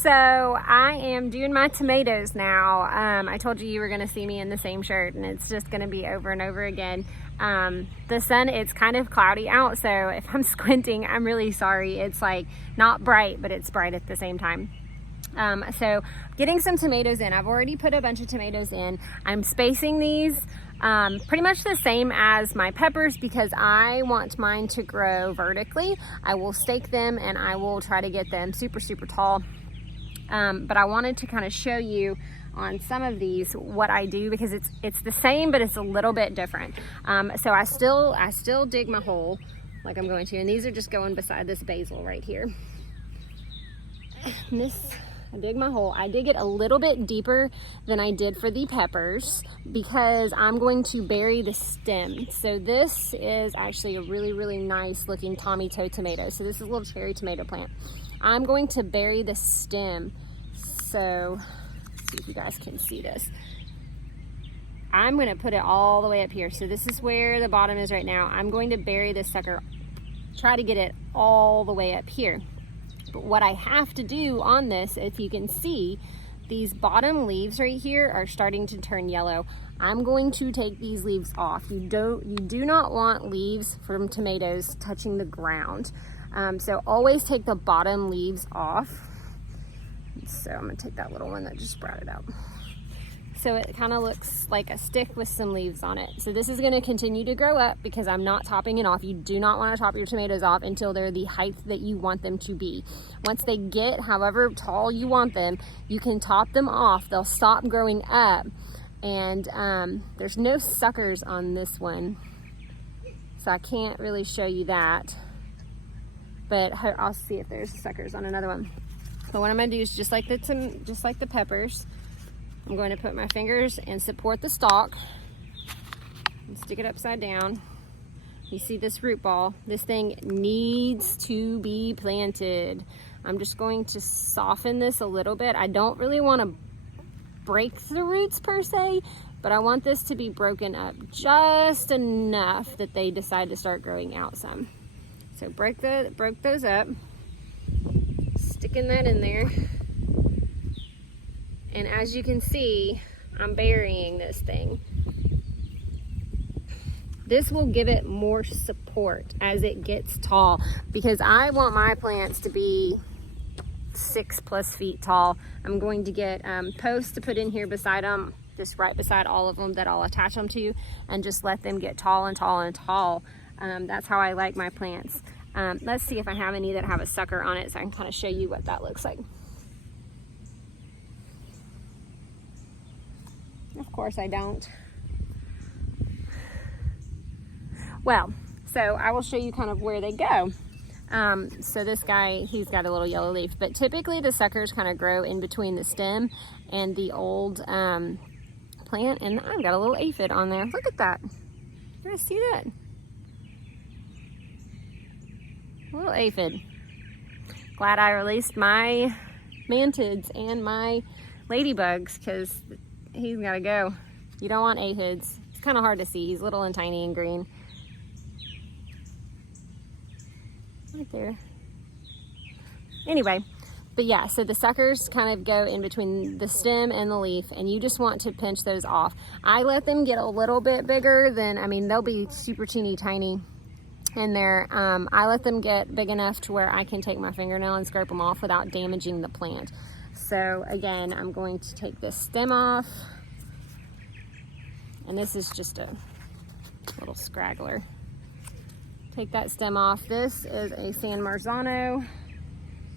So I am doing my tomatoes now. I told you were going to see me in the same shirt, and it's just going to be over and over again. The sun, it's kind of cloudy out, so if I'm squinting, I'm really sorry. It's like not bright, but it's bright at the same time. So getting some tomatoes in. I've already put a bunch of tomatoes in. I'm spacing these pretty much the same as my peppers because I want mine to grow vertically. I will stake them and I will try to get them super tall. But I wanted to kind of show you on some of these what I do because it's the same, but it's a little bit different. So I still dig my hole like I'm going to, and these are just going beside this basil right here. I dig my hole. I dig it a little bit deeper than I did for the peppers because I'm going to bury the stem. So this is actually a really nice looking Tommy Toe tomato. So this is a little cherry tomato plant. I'm going to bury the stem. So let's see if you guys can see this. I'm going to put it all the way up here. So this is where the bottom is right now. I'm going to bury this sucker, try to get it all the way up here. But what I have to do on this, if you can see, these bottom leaves right here are starting to turn yellow. I'm going to take these leaves off. You do not want leaves from tomatoes touching the ground. So always take the bottom leaves off. So I'm gonna take that little one that just sprouted out. So it kind of looks like a stick with some leaves on it. So this is gonna continue to grow up because I'm not topping it off. You do not wanna top your tomatoes off until they're the height that you want them to be. Once they get however tall you want them, you can top them off. They'll stop growing up. And there's no suckers on this one. So I can't really show you that. But I'll see if there's suckers on another one. So what I'm gonna do is just like the peppers, I'm going to put my fingers and support the stalk and stick it upside down. You see this root ball? This thing needs to be planted. I'm just going to soften this a little bit. I don't really want to break the roots per se, but I want this to be broken up just enough that they decide to start growing out some. So broke those up, sticking that in there. And as you can see, I'm burying this thing. This will give it more support as it gets tall because I want my plants to be 6+ feet tall. I'm going to get posts to put in here beside them, just right beside all of them that I'll attach them to and just let them get tall and tall and tall. That's how I like my plants. Let's see if I have any that have a sucker on it so I can kind of show you what that looks like. Of course I don't. Well, so I will show you kind of where they go. So this guy, he's got a little yellow leaf, but typically the suckers kind of grow in between the stem and the old plant, and I've got a little aphid on there. Look at that. You guys see that? A little aphid. Glad I released my mantids and my ladybugs because he's got to go. You don't want aphids. It's kind of hard to see. He's little and tiny and green. Right there. Anyway, but yeah, so the suckers kind of go in between the stem and the leaf, and you just want to pinch those off. I let them get a little bit bigger than, I mean, they'll be super teeny tiny in there. I let them get big enough to where I can take my fingernail and scrape them off without damaging the plant. So again, I'm going to take this stem off, and this is just a little scraggler. Take that stem off. This is a San Marzano,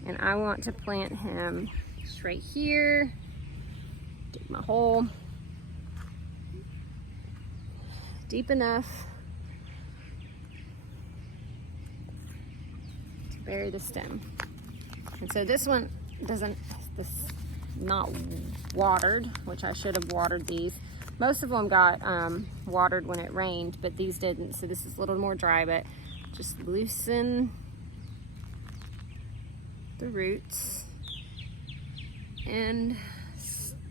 and I want to plant him just right here. Dig my hole deep enough to bury the stem. And so this one this not watered, which I should have watered these. Most of them got watered when it rained, but these didn't. So this is a little more dry, but just loosen the roots and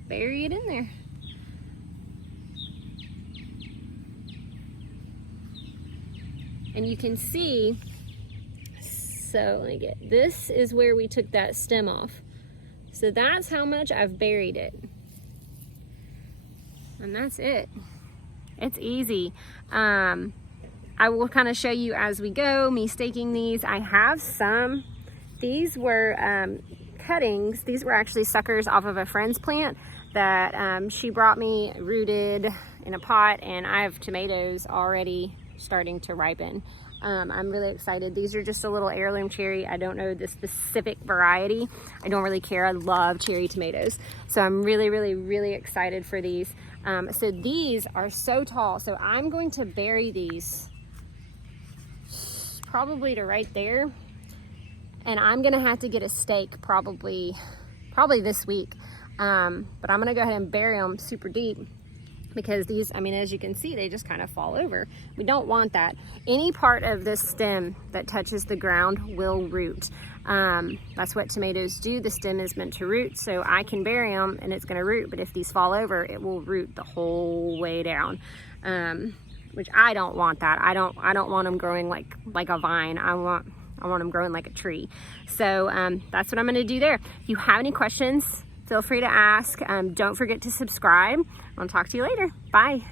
bury it in there. And you can see, so let me get, this is where we took that stem off. So that's how much I've buried it. And that's it. It's easy. I will kind of show you as we go, me staking these. I have some. These were cuttings. These were actually suckers off of a friend's plant that she brought me rooted in a pot, and I have tomatoes already starting to ripen. I'm really excited. These are just a little heirloom cherry. I don't know the specific variety. I don't really care. I love cherry tomatoes. So I'm really, really, really excited for these. So these are so tall. So I'm going to bury these probably to right there. And I'm gonna have to get a stake probably this week. But I'm gonna go ahead and bury them super deep, because these, I mean, as you can see, they just kind of fall over. We don't want that. Any part of this stem that touches the ground will root. That's what tomatoes do. The stem is meant to root, so I can bury them and it's gonna root, but if these fall over, it will root the whole way down. Which I don't want that. I don't want them growing like a vine. I want them growing like a tree. So that's what I'm gonna do there. If you have any questions, feel free to ask. Don't forget to subscribe. I'll talk to you later. Bye.